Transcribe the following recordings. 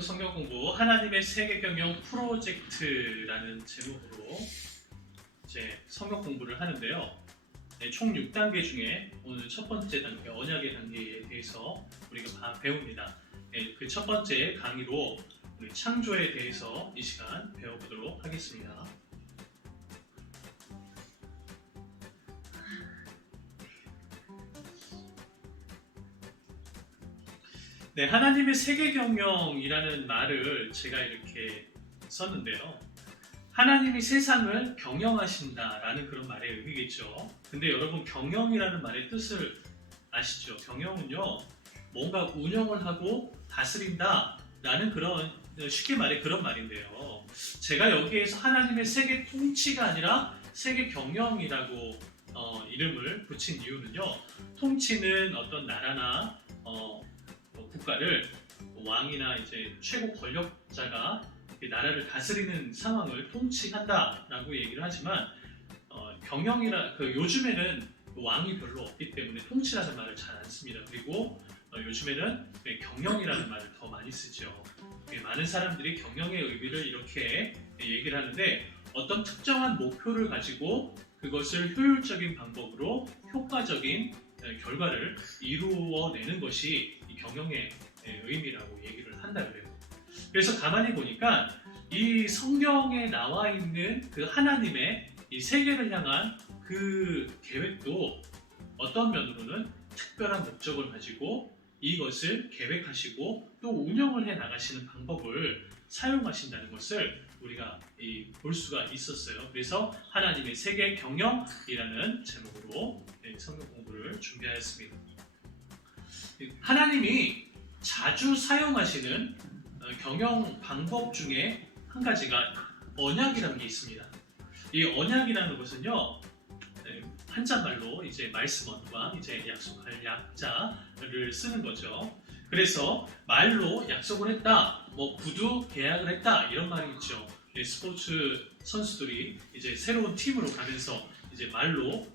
유튜브 성경 공부 하나님의 세계 경영 프로젝트라는 제목으로 이제 성경 공부를 하는데요. 총 6단계 중에 오늘 첫 번째 단계, 언약의 단계에 대해서 우리가 배웁니다. 그 첫 번째 강의로 우리 창조에 대해서 이 시간 배워보도록 하겠습니다. 네, 하나님의 세계 경영이라는 말을 제가 이렇게 썼는데요. 하나님이 세상을 경영하신다라는 그런 말의 의미겠죠. 근데 여러분, 경영이라는 말의 뜻을 아시죠? 경영은요, 뭔가 운영을 하고 다스린다라는 그런, 쉽게 말해 그런 말인데요. 제가 여기에서 하나님의 세계 통치가 아니라 세계 경영이라고 이름을 붙인 이유는요. 통치는 어떤 나라나 국가를 왕이나 이제 최고 권력자가 나라를 다스리는 상황을 통치한다라고 얘기를 하지만 경영이라 요즘에는 왕이 별로 없기 때문에 통치라는 말을 잘 안 씁니다. 그리고 요즘에는 경영이라는 말을 더 많이 쓰죠. 많은 사람들이 경영의 의미를 이렇게 얘기를 하는데 어떤 특정한 목표를 가지고 그것을 효율적인 방법으로 효과적인 결과를 이루어내는 것이 이 경영의 의미라고 얘기를 한다 그래요. 그래서 가만히 보니까 이 성경에 나와 있는 그 하나님의 이 세계를 향한 그 계획도 어떤 면으로는 특별한 목적을 가지고 이것을 계획하시고 또 운영을 해 나가시는 방법을 사용하신다는 것을 우리가 볼 수가 있었어요. 그래서 하나님의 세계 경영이라는 제목으로 성경 공부를 준비하였습니다. 하나님이 자주 사용하시는 경영 방법 중에 한 가지가 언약이라는 게 있습니다. 이 언약이라는 것은요, 한자말로 이제 말씀원과 이제 약속할 약자를 쓰는 거죠. 그래서 말로 약속을 했다, 뭐 구두 계약을 했다 이런 말이 있죠. 스포츠 선수들이 이제 새로운 팀으로 가면서 이제 말로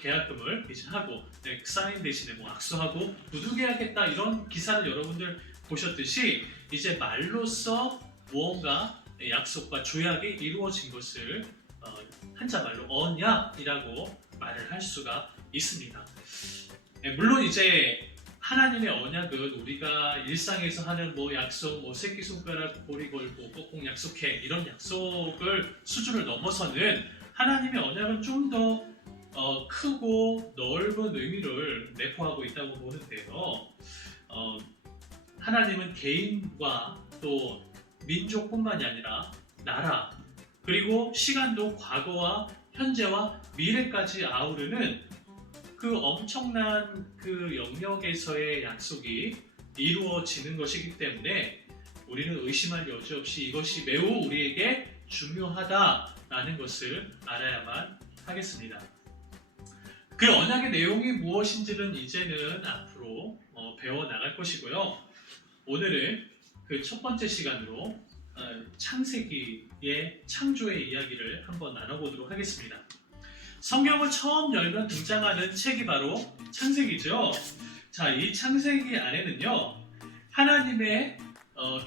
계약금을 대신하고 사인 대신에 뭐 악수하고 구두 계약했다 이런 기사를 여러분들 보셨듯이 이제 말로써 무언가 약속과 조약이 이루어진 것을 한자말로 언약이라고 말을 할 수가 있습니다. 물론 이제 하나님의 언약은 우리가 일상에서 하는 뭐 약속, 뭐 새끼손가락 고리 걸고 꼭꼭 약속해 이런 약속을 수준을 넘어서는 하나님의 언약은 좀 더 크고 넓은 의미를 내포하고 있다고 보는데요. 하나님은 개인과 또 민족뿐만이 아니라 나라 그리고 시간도 과거와 현재와 미래까지 아우르는 그 엄청난 그 영역에서의 약속이 이루어지는 것이기 때문에 우리는 의심할 여지 없이 이것이 매우 우리에게 중요하다라는 것을 알아야만 하겠습니다. 그 언약의 내용이 무엇인지는 이제는 앞으로 배워나갈 것이고요. 오늘은 그 첫 번째 시간으로 창세기의 창조의 이야기를 한번 나눠보도록 하겠습니다. 성경을 처음 열면 등장하는 책이 바로 창세기죠. 자, 이 창세기 안에는요, 하나님의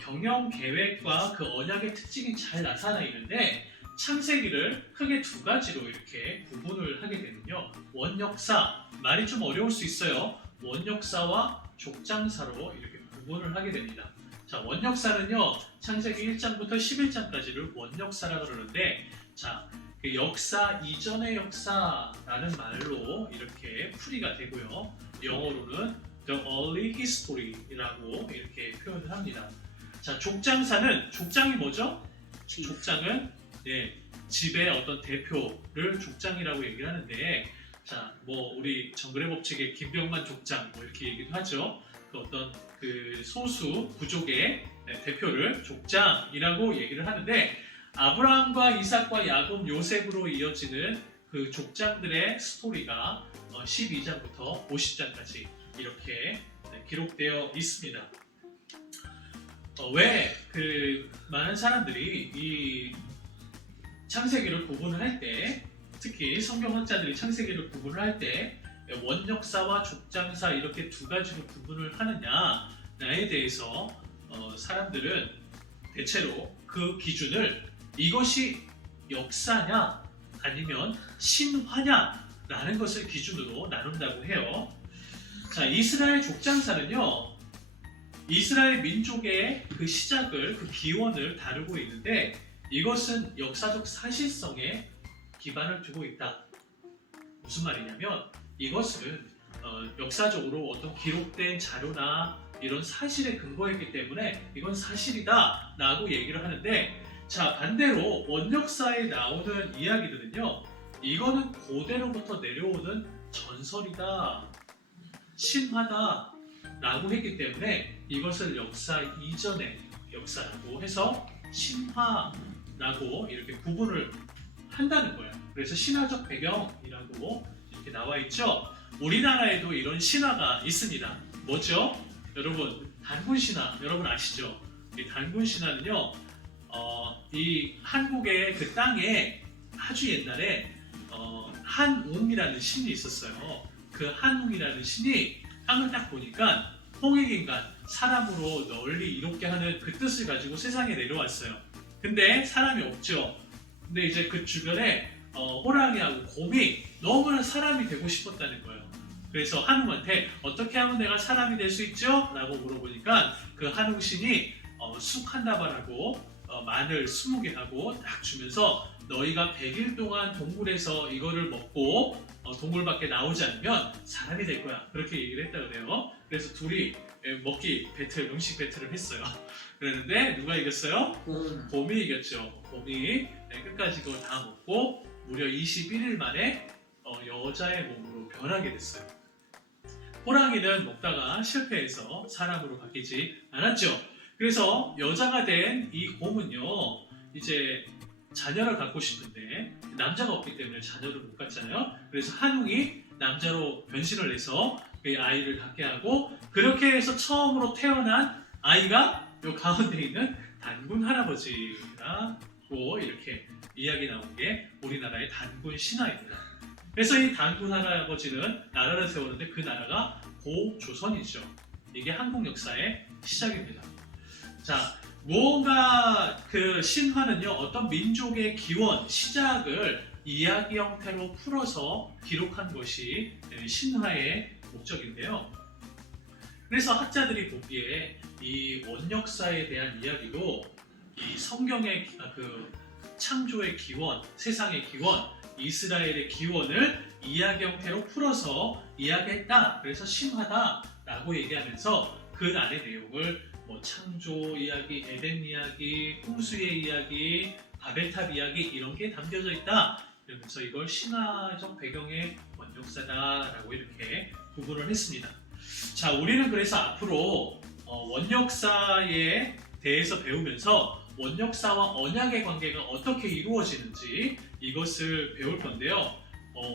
경영 계획과 그 언약의 특징이 잘 나타나 있는데 창세기를 크게 두 가지로 이렇게 구분을 하게 되면요. 원역사, 말이 좀 어려울 수 있어요. 원역사와 족장사로 이렇게 구분을 하게 됩니다. 자, 원역사는요, 창세기 1장부터 11장까지를 원역사라고 그러는데, 자, 그 역사 이전의 역사라는 말로 이렇게 풀이가 되고요. 영어로는 The Early History라고 이렇게 표현을 합니다. 자, 족장사는, 족장이 뭐죠? 족장은 집의 어떤 대표를 족장이라고 얘기를 하는데, 자, 뭐 우리 정글의 법칙의 김병만 족장 뭐 이렇게 얘기도 하죠. 그 어떤 그 소수 부족의 대표를 족장이라고 얘기를 하는데, 아브라함과 이삭과 야곱, 요셉으로 이어지는 그 족장들의 스토리가 12장부터 50장까지 이렇게 기록되어 있습니다. 왜 그 많은 사람들이 이 창세기를 구분을 할 때, 특히 성경학자들이 창세기를 구분을 할 때 원역사와 족장사 이렇게 두 가지로 구분을 하느냐에 대해서 사람들은 대체로 그 기준을 이것이 역사냐 아니면 신화냐라는 것을 기준으로 나눈다고 해요. 자, 이스라엘 족장사는요, 이스라엘 민족의 그 시작을, 그 기원을 다루고 있는데 이것은 역사적 사실성에 기반을 두고 있다. 무슨 말이냐면 이것은 역사적으로 어떤 기록된 자료나 이런 사실에 근거했기 때문에 이건 사실이다 라고 얘기를 하는데, 자, 반대로 원역사에 나오는 이야기들은요, 이거는 고대로부터 내려오는 전설이다, 신화다 라고 했기 때문에 이것을 역사 이전의 역사라고 해서 신화라고 이렇게 구분을 한다는 거예요. 그래서 신화적 배경이라고 이렇게 나와 있죠. 우리나라에도 이런 신화가 있습니다. 뭐죠? 여러분, 단군 신화 여러분 아시죠? 이 단군 신화는요, 이 한국의 그 땅에 아주 옛날에 한웅이라는 신이 있었어요. 그 한웅이라는 신이 땅을 딱 보니까 홍익인간, 사람으로 널리 이롭게 하는 그 뜻을 가지고 세상에 내려왔어요. 근데 사람이 없죠. 근데 이제 그 주변에 호랑이하고 곰이 너무나 사람이 되고 싶었다는 거예요. 그래서 한웅한테 어떻게 하면 내가 사람이 될 수 있죠? 라고 물어보니까 그 한웅신이 쑥 한 다발하고 마늘 20개 하고 딱 주면서 너희가 100일 동안 동굴에서 이거를 먹고 동굴 밖에 나오지 않으면 사람이 될 거야. 그렇게 얘기를 했다 그래요. 그래서 둘이 먹기 배틀, 음식 배틀을 했어요. 그랬는데 누가 이겼어요? 곰이 이겼죠. 곰이 끝까지 그걸 다 먹고 무려 21일 만에 여자의 몸으로 변하게 됐어요. 호랑이는 먹다가 실패해서 사람으로 바뀌지 않았죠. 그래서 여자가 된 이 곰은요, 이제 자녀를 갖고 싶은데 남자가 없기 때문에 자녀를 못 갖잖아요. 그래서 한웅이 남자로 변신을 해서 그 아이를 갖게 하고, 그렇게 해서 처음으로 태어난 아이가 요 가운데 있는 단군 할아버지라고 이렇게 이야기 나온 게 우리나라의 단군 신화입니다. 그래서 이 단군 할아버지는 나라를 세우는데 그 나라가 고조선이죠. 이게 한국 역사의 시작입니다. 자, 무언가 그 신화는요, 어떤 민족의 기원, 시작을 이야기 형태로 풀어서 기록한 것이 신화의 목적인데요. 그래서 학자들이 보기에 이 원역사에 대한 이야기도 이 성경의 그 창조의 기원, 세상의 기원, 이스라엘의 기원을 이야기 형태로 풀어서 이야기했다. 그래서 신화다라고 얘기하면서 그 안의 내용을 뭐 창조 이야기, 에덴 이야기, 홍수의 이야기, 바벨탑 이야기 이런 게 담겨져 있다. 이러면서 이걸 신화적 배경의 원역사다라고 이렇게 구분을 했습니다. 자, 우리는 그래서 앞으로 원역사에 대해서 배우면서 원역사와 언약의 관계가 어떻게 이루어지는지 이것을 배울 건데요.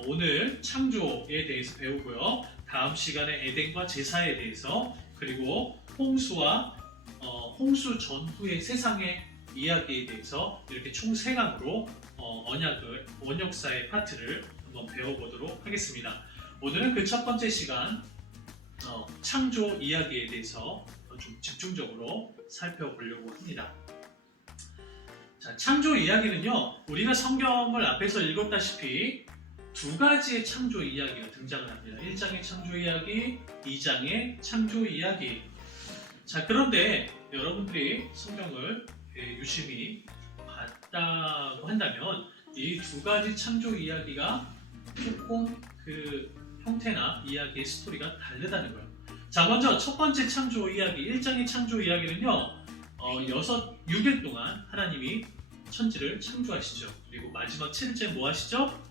오늘 창조에 대해서 배우고요. 다음 시간에 에덴과 제사에 대해서, 그리고 홍수와 홍수 전후의 세상의 이야기에 대해서 이렇게 총 3강으로 언약을, 원역사의 파트를 한번 배워보도록 하겠습니다. 오늘은 그 첫 번째 시간 창조 이야기에 대해서 좀 집중적으로 살펴보려고 합니다. 자, 창조 이야기는요, 우리가 성경을 앞에서 읽었다시피 2가지의 창조 이야기가 등장을 합니다. 1장의 창조 이야기, 2장의 창조 이야기. 자, 그런데 여러분들이 성경을 유심히 봤다고 한다면 이 2가지 창조 이야기가 조금 그 형태나 이야기의 스토리가 다르다는 거예요. 자, 먼저 첫 번째 창조 이야기, 1장의 창조 이야기는요, 6일 동안 하나님이 천지를 창조하시죠. 그리고 마지막 7일째 뭐 하시죠?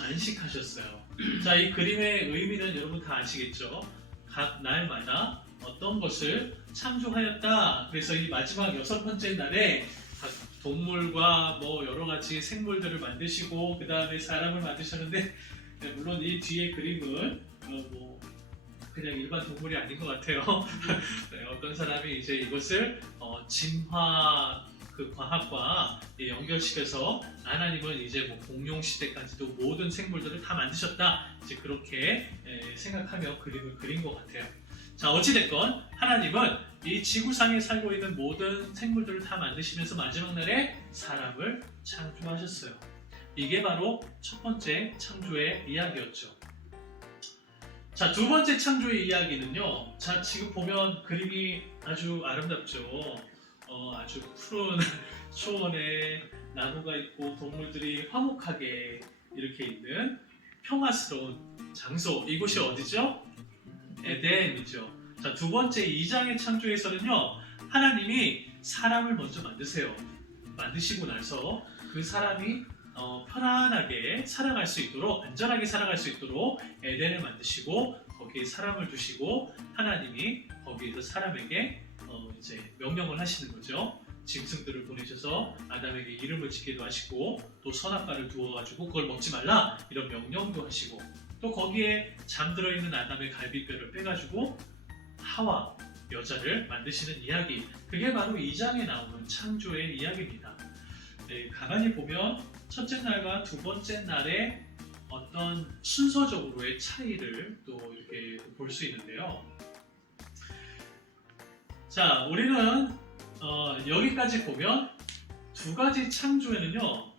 안식하셨어요. 자, 이 그림의 의미는 여러분 다 아시겠죠? 각 날마다 어떤 것을 창조하였다. 그래서 이 마지막 6번째 날에 각 동물과 뭐 여러 가지 생물들을 만드시고 그 다음에 사람을 만드셨는데, 물론 이 뒤에 그림은 뭐 그냥 일반 동물이 아닌 것 같아요. 네, 어떤 사람이 이제 이것을 진화 그 과학과 연결시켜서 하나님은 이제 뭐 공룡 시대까지도 모든 생물들을 다 만드셨다. 이제 그렇게 생각하며 그림을 그린 것 같아요. 자, 어찌됐건 하나님은 이 지구상에 살고 있는 모든 생물들을 다 만드시면서 마지막 날에 사람을 창조하셨어요. 이게 바로 첫 번째 창조의 이야기였죠. 자, 두 번째 창조의 이야기는요. 자, 지금 보면 그림이 아주 아름답죠. 아주 푸른 초원에 나무가 있고 동물들이 화목하게 이렇게 있는 평화스러운 장소. 이곳이 어디죠? 에덴이죠. 자, 두 번째 2장의 창조에서는요. 하나님이 사람을 먼저 만드세요. 만드시고 나서 그 사람이 편안하게 살아갈 수 있도록, 안전하게 살아갈 수 있도록 에덴을 만드시고 거기에 사람을 두시고 하나님이 거기에서 사람에게 이제 명령을 하시는 거죠. 짐승들을 보내셔서 아담에게 이름을 짓기도 하시고 또 선악과를 두어가지고 그걸 먹지 말라 이런 명령도 하시고 또 거기에 잠들어 있는 아담의 갈비뼈를 빼가지고 하와 여자를 만드시는 이야기, 그게 바로 2장에 나오는 창조의 이야기입니다. 네, 가만히 보면 첫째 날과 두 번째 날의 어떤 순서적으로의 차이를 또 이렇게 볼 수 있는데요. 자, 우리는 여기까지 보면 두 가지 창조에는요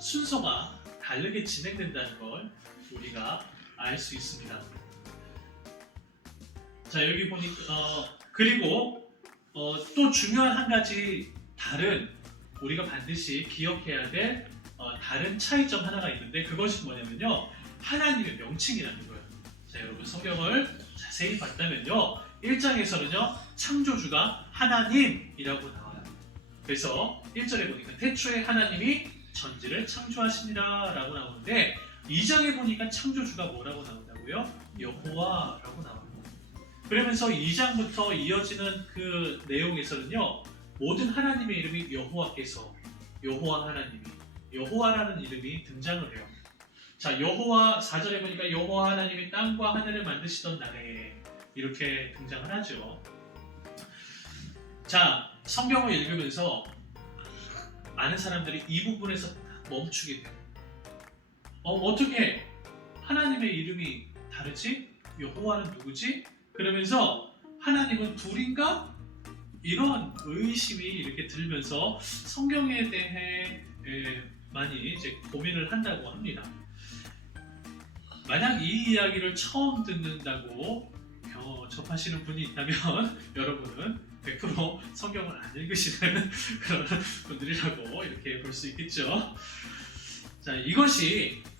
순서가 다르게 진행된다는 걸 우리가 알 수 있습니다. 자, 여기 보니까 그리고 또 중요한 한 가지 다른 우리가 반드시 기억해야 될 다른 차이점 하나가 있는데 그것이 뭐냐면요, 하나님의 명칭이라는 거예요. 자, 여러분 성경을 자세히 봤다면요 1장에서는요 창조주가 하나님이라고 나와요. 그래서 1절에 보니까 태초에 하나님이 천지를 창조하십니다 라고 나오는데 2장에 보니까 창조주가 뭐라고 나온다고요? 여호와라고 나와요. 그러면서 2장부터 이어지는 그 내용에서는요 모든 하나님의 이름이 여호와께서, 여호와 하나님이, 여호와라는 이름이 등장을 해요. 자, 여호와 4절에 보니까 여호와 하나님이 땅과 하늘을 만드시던 날에 이렇게 등장을 하죠. 자, 성경을 읽으면서 많은 사람들이 이 부분에서 멈추게 돼요. 어떻게 하나님의 이름이 다르지? 여호와는 누구지? 그러면서 하나님은 둘인가? 이런 의심이 이렇게 들면서 성경에 대해 많이 이제 고민을 한다고 합니다. 만약 이 이야기를 처음 듣는다고 접하시는 분이 있다면 여러분은 100% 성경을 안 읽으시는 그런 분들이라고 이렇게 볼 수 있겠죠. 자,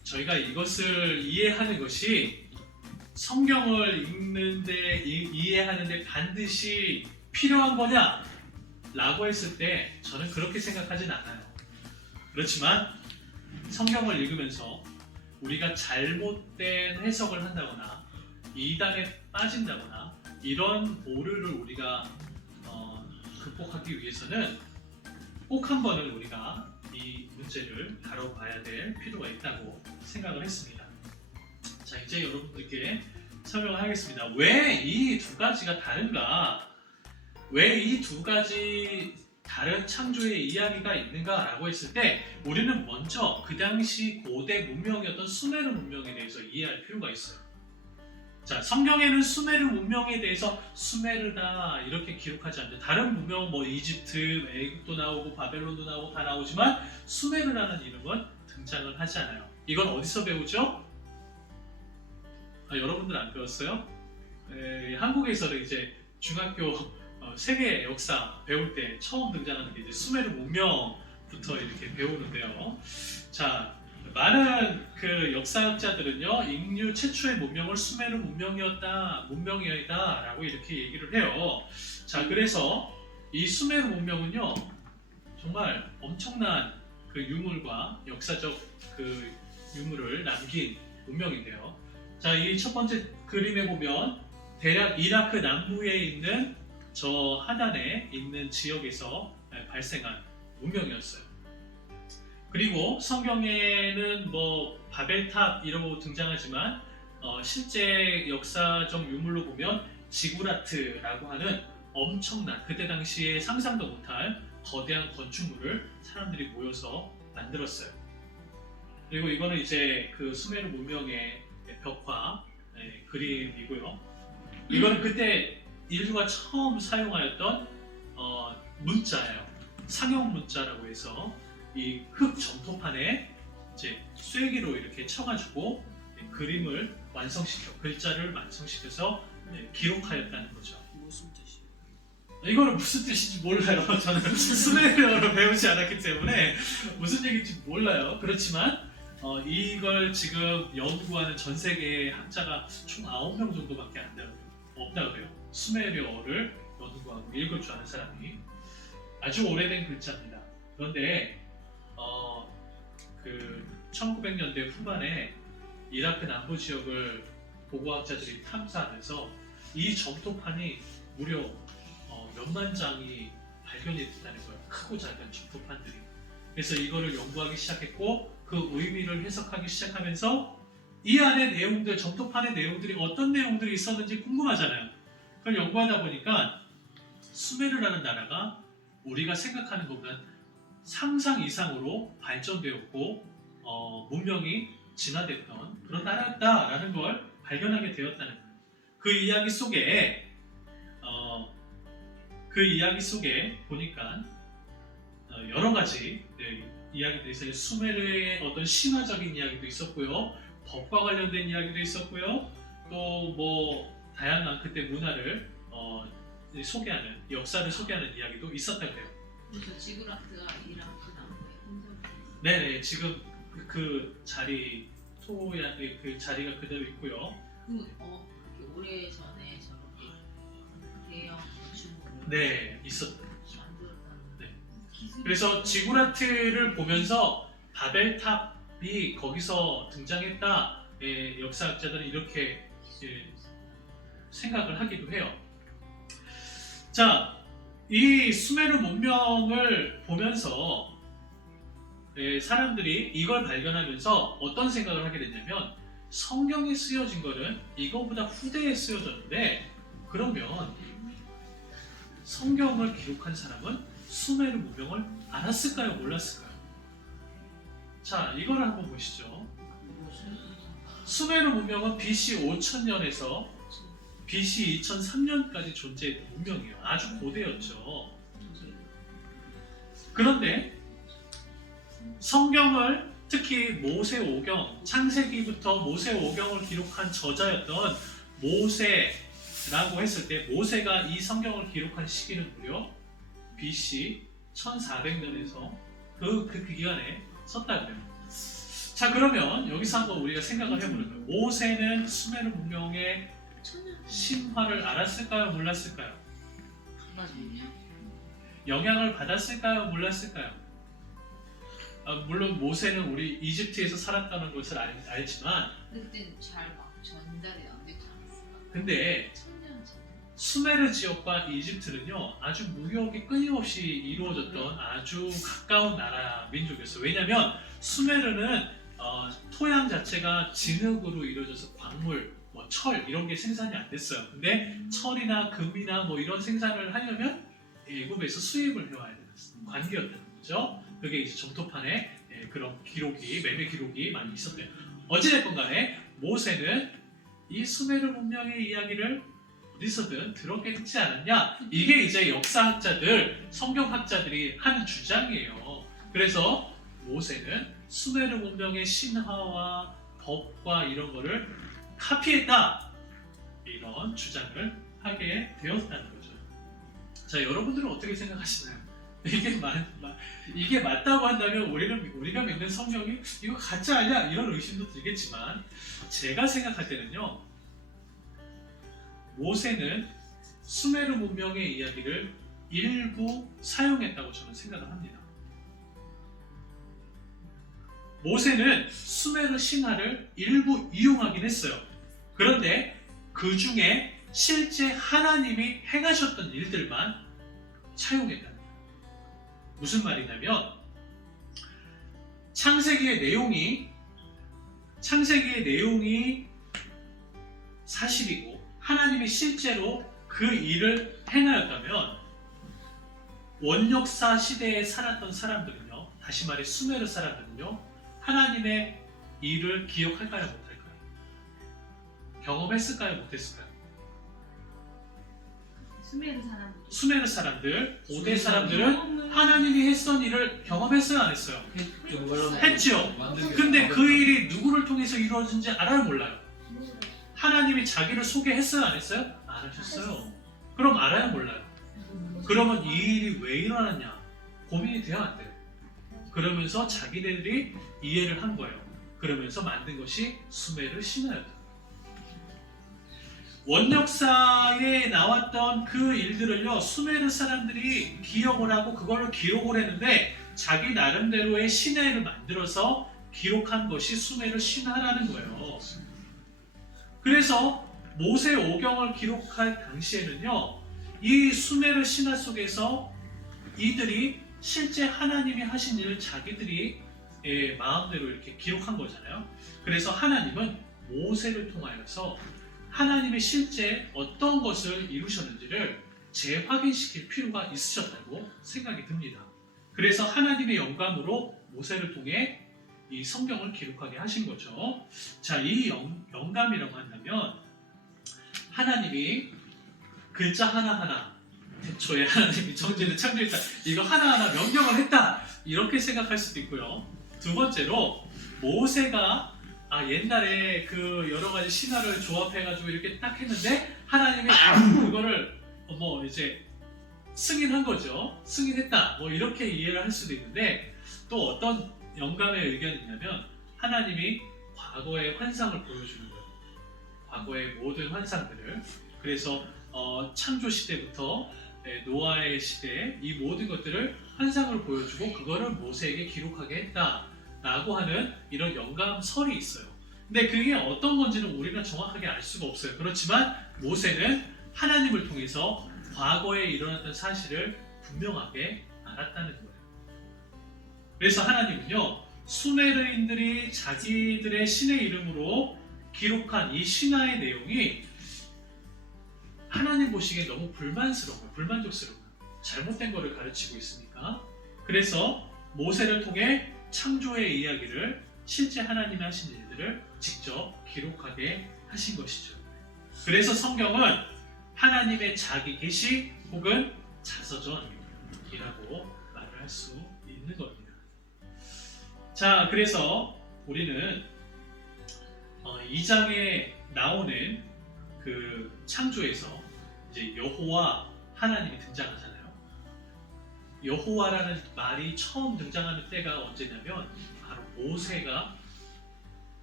저희가 이것을 이해하는 것이 성경을 읽는데 이해하는데 반드시 필요한 거냐? 라고 했을 때 저는 그렇게 생각하진 않아요. 그렇지만 성경을 읽으면서 우리가 잘못된 해석을 한다거나 이단에 빠진다거나 이런 오류를 우리가 극복하기 위해서는 꼭 한 번은 우리가 이 문제를 다뤄봐야 될 필요가 있다고 생각을 했습니다. 자, 이제 여러분들께 설명을 하겠습니다. 왜 이 두 가지가 다른가? 왜 이 두 가지 다른 창조의 이야기가 있는가라고 했을 때 우리는 먼저 그 당시 고대 문명이었던 수메르 문명에 대해서 이해할 필요가 있어요. 자, 성경에는 수메르 문명에 대해서 수메르다 이렇게 기록하지 않는데 다른 문명은 뭐 이집트, 애국도 나오고 바벨론도 나오고 다 나오지만 수메르라는 이름은 등장을 하지 않아요. 이건 어디서 배우죠? 여러분들 안 배웠어요? 한국에서는 이제 중학교 세계 역사 배울 때 처음 등장하는 게 이제 수메르 문명부터 이렇게 배우는데요. 자, 많은 그 역사학자들은요, 인류 최초의 문명을 수메르 문명이다라고 이렇게 얘기를 해요. 자, 그래서 이 수메르 문명은요, 정말 엄청난 그 유물과 역사적 그 유물을 남긴 문명인데요. 자, 이 첫 번째 그림에 보면 대략 이라크 남부에 있는 저 하단에 있는 지역에서 발생한 문명이었어요. 그리고 성경에는 뭐 바벨탑 이라고 등장하지만 실제 역사적 유물로 보면 지구라트라고 하는 엄청난 그때 당시에 상상도 못할 거대한 건축물을 사람들이 모여서 만들었어요. 그리고 이거는 이제 그 수메르 문명의 벽화 그림이고요. 이거는 그때 인류가 처음 사용하였던 문자예요. 상형 문자라고 해서 이 흙 점토판에 이제 쐐기로 이렇게 쳐가지고 그림을 완성시켜, 글자를 완성시켜서 기록하였다는 거죠. 무슨 뜻이에요? 이거는 무슨 뜻인지 몰라요. 저는 수메르어를 배우지 않았기 때문에 무슨 얘기인지 몰라요. 그렇지만 이걸 지금 연구하는 전 세계의 학자가 총 9명 정도밖에 없다고 해요. 수메르어를 연구하고 읽을 줄 아는 사람이. 아주 오래된 글자입니다. 그런데 그 1900년대 후반에 이라크 남부 지역을 고고학자들이 탐사하면서 이 점토판이 무려 몇만 장이 발견이 됐다는 거예요. 크고 작은 점토판들이. 그래서 이거를 연구하기 시작했고 그 의미를 해석하기 시작하면서 이 안에 내용들, 점토판의 내용들이 어떤 내용들이 있었는지 궁금하잖아요. 그걸 연구하다 보니까 수메르라는 나라가 우리가 생각하는 것보다 상상 이상으로 발전되었고 문명이 진화됐던 그런 나라였다라는 걸 발견하게 되었다는 거예요. 그 이야기 속에 보니까 여러 가지 이야기들이 있어요. 수메르의 어떤 신화적인 이야기도 있었고요, 법과 관련된 이야기도 있었고요, 또 뭐 다양한 그때 문화를 소개하는, 역사를 소개하는 이야기도 있었다고 해요. 그래서 지구라트가 이라크 남부에 네네, 지금 그 자리 그 자리가 그대로 있고요. 그렇게 오래전에 저렇게 대형 건축물을 네, 있었다. 만들었다는. 네. 그래서 지구라트를 보면서 바벨탑이 거기서 등장했다. 역사학자들은 이렇게 생각을 하기도 해요. 자, 이 수메르 문명을 보면서 사람들이 이걸 발견하면서 어떤 생각을 하게 됐냐면, 성경에 쓰여진 거는 이거보다 후대에 쓰여졌는데 그러면 성경을 기록한 사람은 수메르 문명을 알았을까요? 몰랐을까요? 자, 이걸 한번 보시죠. 수메르 문명은 BC 5000년에서 BC 2003년까지 존재했던 문명이에요. 아주 고대였죠. 그런데 성경을, 특히 모세오경, 창세기부터 모세오경을 기록한 저자였던 모세라고 했을 때, 모세가 이 성경을 기록한 시기는 무려 BC 1400년에서 그 기간에 썼다고 해요. 자, 그러면 여기서 한번 우리가 생각을 해보는 거예요. 모세는 수메르 문명의 신화를 알았을까요? 몰랐을까요? 영향을 받았을까요? 몰랐을까요? 물론 모세는 우리 이집트에서 살았다는 것을 알지만, 그때는 잘 막 전달이 안 되지 않았을까? 근데 천년 전. 수메르 지역과 이집트는요, 아주 무역이 끊임없이 이루어졌던 아주 가까운 나라 민족이었어요. 왜냐하면 수메르는 토양 자체가 진흙으로 이루어져서 광물, 철 이런 게 생산이 안 됐어요. 근데 철이나 금이나 뭐 이런 생산을 하려면 애굽에서 수입을 해와야 되는 관계였다는 거죠. 그게 이제 점토판에 그런 기록이, 매매 기록이 많이 있었대요. 어찌됐건 간에 모세는 이 수메르 문명의 이야기를 어디서든 들었겠지 않았냐? 이게 이제 역사학자들, 성경학자들이 하는 주장이에요. 그래서 모세는 수메르 문명의 신화와 법과 이런 거를 카피했다, 이런 주장을 하게 되었다는 거죠. 자, 여러분들은 어떻게 생각하시나요? 이게 맞다고 한다면 우리가 믿는 성경이 이거 가짜 아니야? 이런 의심도 들겠지만, 제가 생각할 때는요, 모세는 수메르 문명의 이야기를 일부 사용했다고 저는 생각을 합니다. 모세는 수메르 신화를 일부 이용하긴 했어요. 그런데 그 중에 실제 하나님이 행하셨던 일들만 차용했다는 거예요. 무슨 말이냐면, 창세기의 내용이 사실이고 하나님이 실제로 그 일을 행하였다면, 원역사 시대에 살았던 사람들은요, 다시 말해 수메르 사람들은요, 하나님의 일을 기억할까요? 못할까요? 경험했을까요? 못했을까요? 수메르 사람들 수메르 사람들, 고대 사람들은 하나님이 했던 일을 경험했어요, 안 했어요? 했지요. 근데 그 일이 누구를 통해서 이루어진지 알아요, 몰라요? 하나님이 자기를 소개했어요, 안 했어요? 안 하셨어요. 그럼 알아요, 몰라요? 그러면 이 일이 왜 일어났냐? 고민이 돼야 안 돼요. 그러면서 자기네들이 이해를 한 거예요. 그러면서 만든 것이 수메르 신화였다. 원역사에 나왔던 그 일들을요, 수메르 사람들이 기억을 하고 그걸로 기록을 했는데 자기 나름대로의 신화를 만들어서 기록한 것이 수메르 신화라는 거예요. 그래서 모세 오경을 기록할 당시에는요, 이 수메르 신화 속에서 이들이 실제 하나님이 하신 일을 자기들이 마음대로 이렇게 기록한 거잖아요. 그래서 하나님은 모세를 통하여서 하나님이 실제 어떤 것을 이루셨는지를 재확인시킬 필요가 있으셨다고 생각이 듭니다. 그래서 하나님의 영감으로 모세를 통해 이 성경을 기록하게 하신 거죠. 자, 이 영감이라고 한다면 하나님이 글자 하나하나, 태초에 하나님이 정죄를 창조했다, 이거 하나하나 명령을 했다, 이렇게 생각할 수도 있고요. 두 번째로 모세가 옛날에 그 여러 가지 신화를 조합해가지고 이렇게 딱 했는데 하나님이 그거를 이제 승인한 거죠. 승인했다, 이렇게 이해를 할 수도 있는데, 또 어떤 영감의 의견이 있냐면 하나님이 과거의 환상을 보여주는 거예요. 과거의 모든 환상들을. 그래서 창조 시대부터 노아의 시대, 이 모든 것들을 환상을 보여주고 그거를 모세에게 기록하게 했다라고 하는 이런 영감설이 있어요. 근데 그게 어떤 건지는 우리가 정확하게 알 수가 없어요. 그렇지만 모세는 하나님을 통해서 과거에 일어났던 사실을 분명하게 알았다는 거예요. 그래서 하나님은요, 수메르인들이 자기들의 신의 이름으로 기록한 이 신화의 내용이 하나님 보시기에 너무 불만스러워요. 불만족스러워요. 잘못된 것을 가르치고 있으니까. 그래서 모세를 통해 창조의 이야기를, 실제 하나님이 하신 일들을 직접 기록하게 하신 것이죠. 그래서 성경은 하나님의 자기 계시 혹은 자서전이라고 말을 할 수 있는 겁니다. 자, 그래서 우리는 2장에 나오는 그 창조에서 이제 여호와 하나님이 등장하잖아요. 여호와라는 말이 처음 등장하는 때가 언제냐면 바로 모세가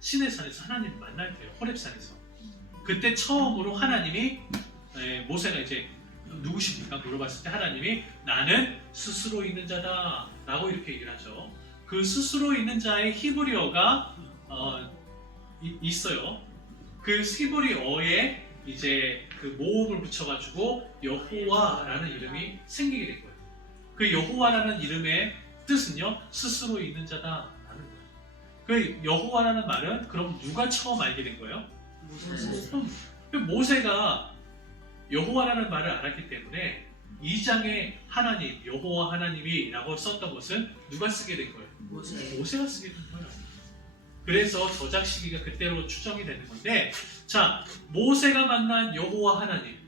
시내산에서 하나님을 만날 때예요. 호렙산에서. 그때 처음으로 하나님이 모세가 이제 누구십니까? 물어봤을 때 하나님이 나는 스스로 있는 자다 라고 이렇게 얘기를 하죠. 그 스스로 있는 자의 히브리어가 있어요. 그 히브리어에 이제 그 모음을 붙여가지고 여호와라는 이름이 생기게 된 거예요. 그 여호와라는 이름의 뜻은요, 스스로 있는 자다라는 거예요. 그 여호와라는 말은 그럼 누가 처음 알게 된 거예요? 모세가 여호와라는 말을 알았기 때문에 2장에 하나님, 여호와 하나님이라고 썼던 것은 누가 쓰게 된 거예요? 모세가 쓰게 된 거예요. 그래서 저작 시기가 그때로 추정이 되는 건데, 자, 모세가 만난 여호와 하나님,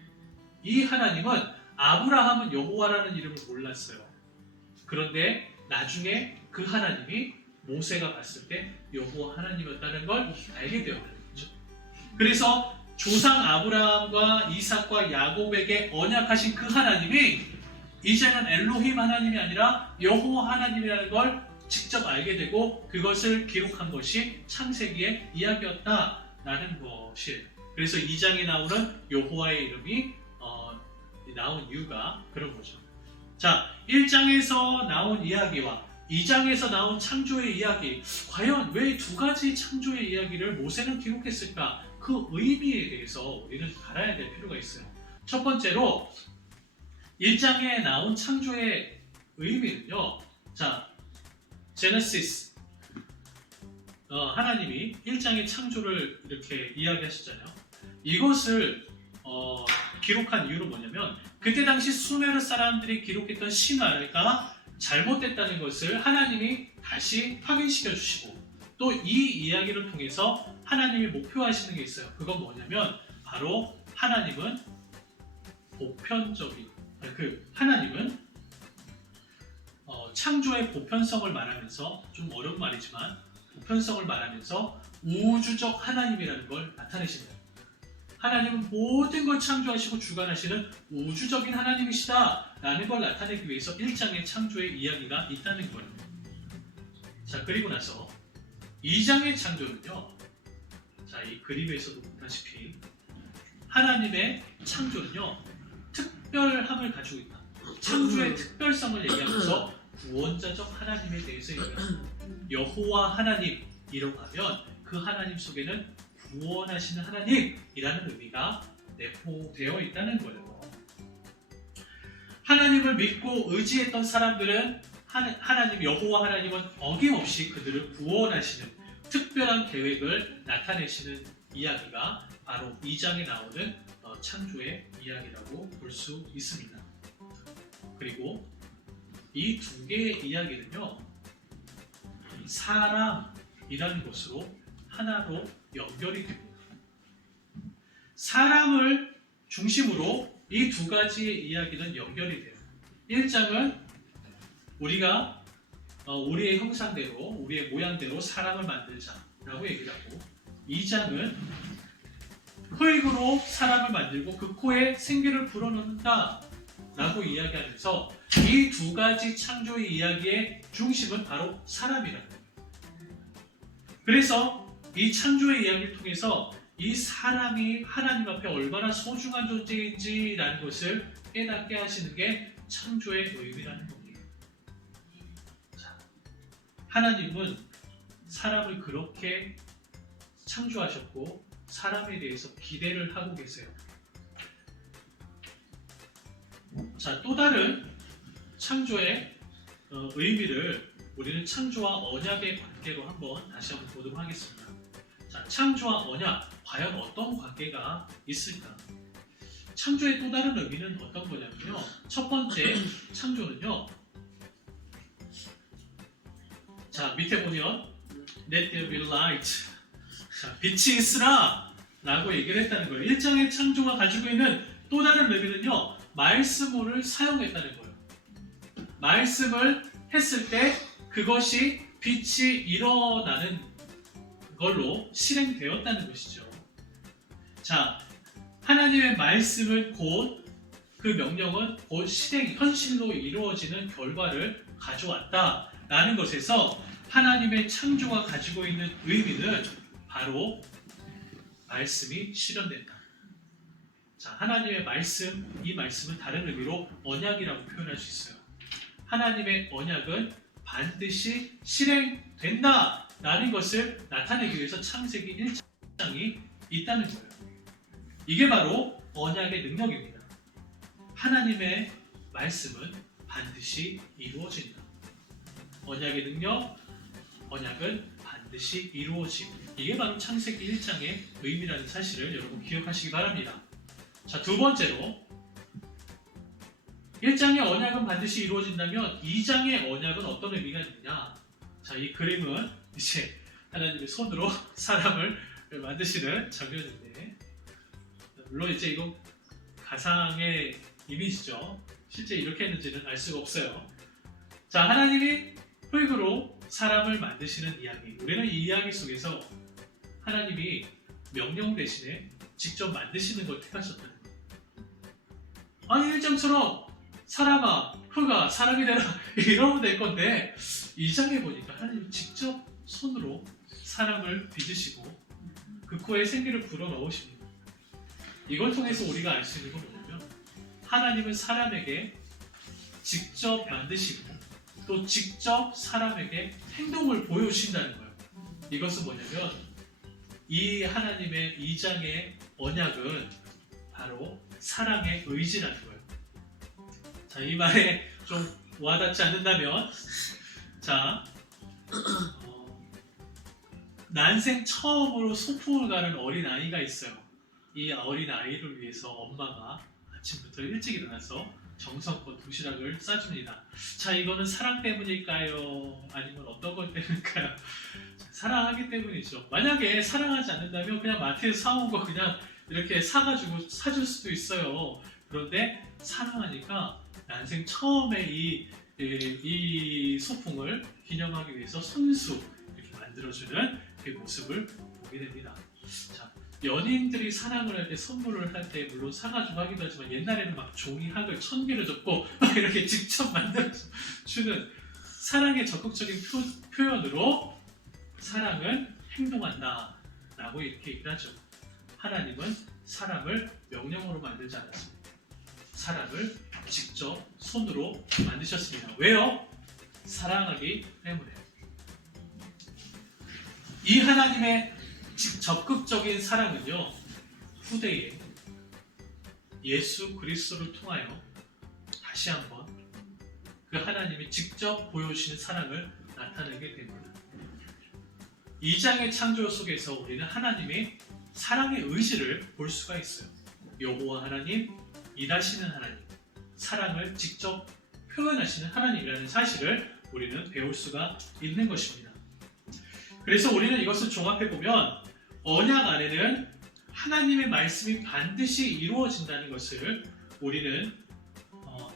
이 하나님은 아브라함은 여호와라는 이름을 몰랐어요. 그런데 나중에 그 하나님이 모세가 봤을 때 여호와 하나님이었다는 걸 알게 되었다는 거죠. 그래서 조상 아브라함과 이삭과 야곱에게 언약하신 그 하나님이 이제는 엘로힘 하나님이 아니라 여호와 하나님이라는 걸 직접 알게 되고 그것을 기록한 것이 창세기의 이야기였다라는 것이에요. 그래서 2장에 나오는 여호와의 이름이 나온 이유가 그런 거죠. 자, 1장에서 나온 이야기와 2장에서 나온 창조의 이야기, 과연 왜 두 가지 창조의 이야기를 모세는 기록했을까? 그 의미에 대해서 우리는 알아야 될 필요가 있어요. 첫 번째로 1장에 나온 창조의 의미는요, 자, 제네시스, 하나님이 1장의 창조를 이렇게 이야기하셨잖아요. 이것을 기록한 이유는 뭐냐면 그때 당시 수메르 사람들이 기록했던 신화가 잘못됐다는 것을 하나님이 다시 확인시켜 주시고, 또 이 이야기를 통해서 하나님이 목표하시는 게 있어요. 그건 뭐냐면 바로 하나님은 보편적인 하나님은 창조의 보편성을 말하면서 좀 어려운 말이지만 보편성을 말하면서 우주적 하나님이라는 걸 나타내십니다. 하나님은 모든 걸 창조하시고 주관하시는 우주적인 하나님이시다 라는 걸 나타내기 위해서 1장의 창조의 이야기가 있다는 거예요. 자, 그리고 나서 2장의 창조는요, 자, 이 그림에서도 보다시피 하나님의 창조는요 특별함을 가지고 있다. 창조의 특별성을 얘기하면서 구원자적 하나님에 대해서 얘기합니다. 여호와 하나님이라고 하면 그 하나님 속에는 구원하시는 하나님이라는 의미가 내포되어 있다는 거예요. 하나님을 믿고 의지했던 사람들은 하나님 여호와 하나님은 어김없이 그들을 구원하시는 특별한 계획을 나타내시는 이야기가 바로 2장에 나오는 창조의 이야기라고 볼 수 있습니다. 그리고 이 두 개의 이야기는요, 사람이라는 것으로 하나로 연결이 됩니다. 사람을 중심으로 이 두 가지의 이야기는 연결이 돼요. 1장은 우리가 우리의 형상대로, 우리의 모양대로 사람을 만들자라고 얘기를 하고, 2장은 흙으로 사람을 만들고 그 코에 생기를 불어넣는다 라고 이야기하면서 이 두 가지 창조의 이야기의 중심은 바로 사람이라는 거예요. 그래서 이 창조의 이야기를 통해서 이 사람이 하나님 앞에 얼마나 소중한 존재인지라는 것을 깨닫게 하시는 게 창조의 의미라는 겁니다. 자, 하나님은 사람을 그렇게 창조하셨고 사람에 대해서 기대를 하고 계세요. 자, 또 다른 창조의 의미를 우리는 창조와 언약의 관계로 다시 한번 보도록 하겠습니다. 자, 창조와 언약, 과연 어떤 관계가 있을까? 창조의 또 다른 의미는 어떤 거냐면요, 첫 번째 창조는요, 자, 밑에 보면 Let there be light, 자, 빛이 있으라 라고 얘기를 했다는 거예요. 1장의 창조가 가지고 있는 또 다른 의미는요, 말씀을 사용했다는 거예요. 말씀을 했을 때 그것이 빛이 일어나는 걸로 실행되었다는 것이죠. 자, 하나님의 말씀은 곧 그 명령은 곧 현실로 이루어지는 결과를 가져왔다라는 것에서 하나님의 창조가 가지고 있는 의미는 바로 말씀이 실현된다. 자, 하나님의 말씀, 이 말씀은 다른 의미로 언약이라고 표현할 수 있어요. 하나님의 언약은 반드시 실행된다라는 것을 나타내기 위해서 창세기 1장이 있다는 거예요. 이게 바로 언약의 능력입니다. 하나님의 말씀은 반드시 이루어진다. 언약의 능력, 언약은 반드시 이루어짐. 이게 바로 창세기 1장의 의미라는 사실을 여러분 기억하시기 바랍니다. 자, 두 번째로 1장의 언약은 반드시 이루어진다면 2장의 언약은 어떤 의미가 있느냐? 자, 이 그림은 이제 하나님의 손으로 사람을 만드시는 장면인데, 물론 이제 이거 가상의 이미지죠. 실제 이렇게 했는지는 알 수가 없어요. 자, 하나님이 흙으로 사람을 만드시는 이야기. 우리는 이 이야기 속에서 하나님이 명령 대신에 직접 만드시는 걸 택하셨다는 거예요. 아니, 1장처럼 사람아, 흙아, 사람이 되라 이러면 될 건데 2장에 보니까 하나님이 직접 손으로 사람을 빚으시고 그 코에 생기를 불어넣으십니다. 이걸 통해서 우리가 알 수 있는 건 뭐냐면 하나님은 사람에게 직접 만드시고 또 직접 사람에게 행동을 보여주신다는 거예요. 이것은 뭐냐면 이 하나님의 2장의 언약은 바로 사랑의 의지라는 거예요. 자, 이 말에 좀 와닿지 않는다면, 자, 난생 처음으로 소풍을 가는 어린아이가 있어요. 이 어린아이를 위해서 엄마가 아침부터 일찍 일어나서 정성껏 도시락을 싸줍니다. 자, 이거는 사랑 때문일까요? 아니면 어떤 것 때문일까요? 사랑하기 때문이죠. 만약에 사랑하지 않는다면 그냥 마트에서 사온 거 그냥 이렇게 사가지고 사줄 수도 있어요. 그런데 사랑하니까 난생 처음에 이 소풍을 기념하기 위해서 손수 이렇게 만들어주는 그 모습을 보게 됩니다. 자, 연인들이 사랑을 할 때 선물을 할 때 물론 사가지고 하기도 하지만 옛날에는 막 종이학을 1000개를 접고 막 이렇게 직접 만들어주는 사랑의 적극적인 표현으로 사랑은 행동한다 라고 이렇게 얘기를 하죠. 하나님은 사람을 명령으로 만들지 않았습니다. 사람을 직접 손으로 만드셨습니다. 왜요? 사랑하기 때문에. 이 하나님의 적극적인 사랑은요, 후대에 예수 그리스도를 통하여 다시 한번 그 하나님이 직접 보여주신 사랑을 나타내게 됩니다. 2장의 창조 속에서 우리는 하나님의 사랑의 의지를 볼 수가 있어요. 여호와 하나님, 일하시는 하나님, 사랑을 직접 표현하시는 하나님이라는 사실을 우리는 배울 수가 있는 것입니다. 그래서 우리는 이것을 종합해보면 언약 안에는 하나님의 말씀이 반드시 이루어진다는 것을 우리는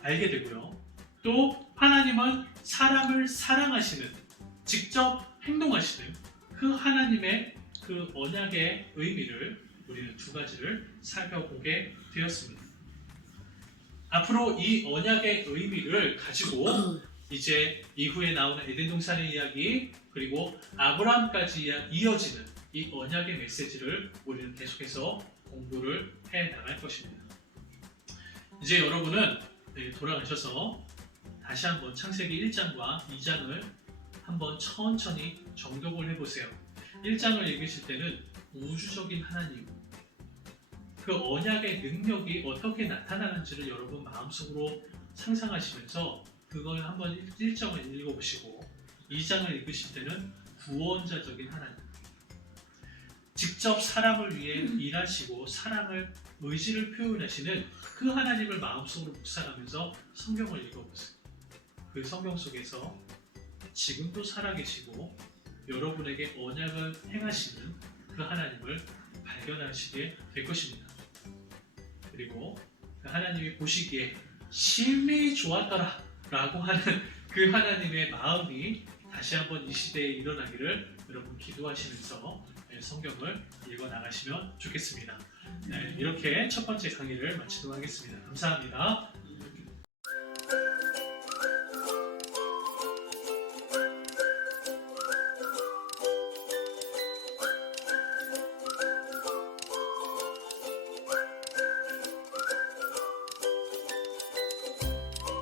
알게 되고요. 또 하나님은 사람을 사랑하시는, 직접 행동하시는 그 하나님의 그 언약의 의미를 우리는 두 가지를 살펴보게 되었습니다. 앞으로 이 언약의 의미를 가지고 이제 이후에 나오는 에덴 동산의 이야기 그리고 아브라함까지 이어지는 이 언약의 메시지를 우리는 계속해서 공부를 해 나갈 것입니다. 이제 여러분은 돌아가셔서 다시 한번 창세기 1장과 2장을 한번 천천히 정독을 해보세요. 1장을 읽으실 때는 우주적인 하나님, 그 언약의 능력이 어떻게 나타나는지를 여러분 마음속으로 상상하시면서 그걸 한번 1장을 읽어보시고 2장을 읽으실 때는 구원자적인 하나님, 직접 사람을 위해 일하시고 사랑을 의지를 표현하시는 그 하나님을 마음속으로 묵상하면서 성경을 읽어보세요. 그 성경 속에서 지금도 살아계시고 여러분에게 언약을 행하시는 그 하나님을 발견하시게 될 것입니다. 그리고 그 하나님이 보시기에 심히 좋았더라 라고 하는 그 하나님의 마음이 다시 한번 이 시대에 일어나기를 여러분 기도하시면서 성경을 읽어 나가시면 좋겠습니다. 이렇게 첫 번째 강의를 마치도록 하겠습니다. 감사합니다.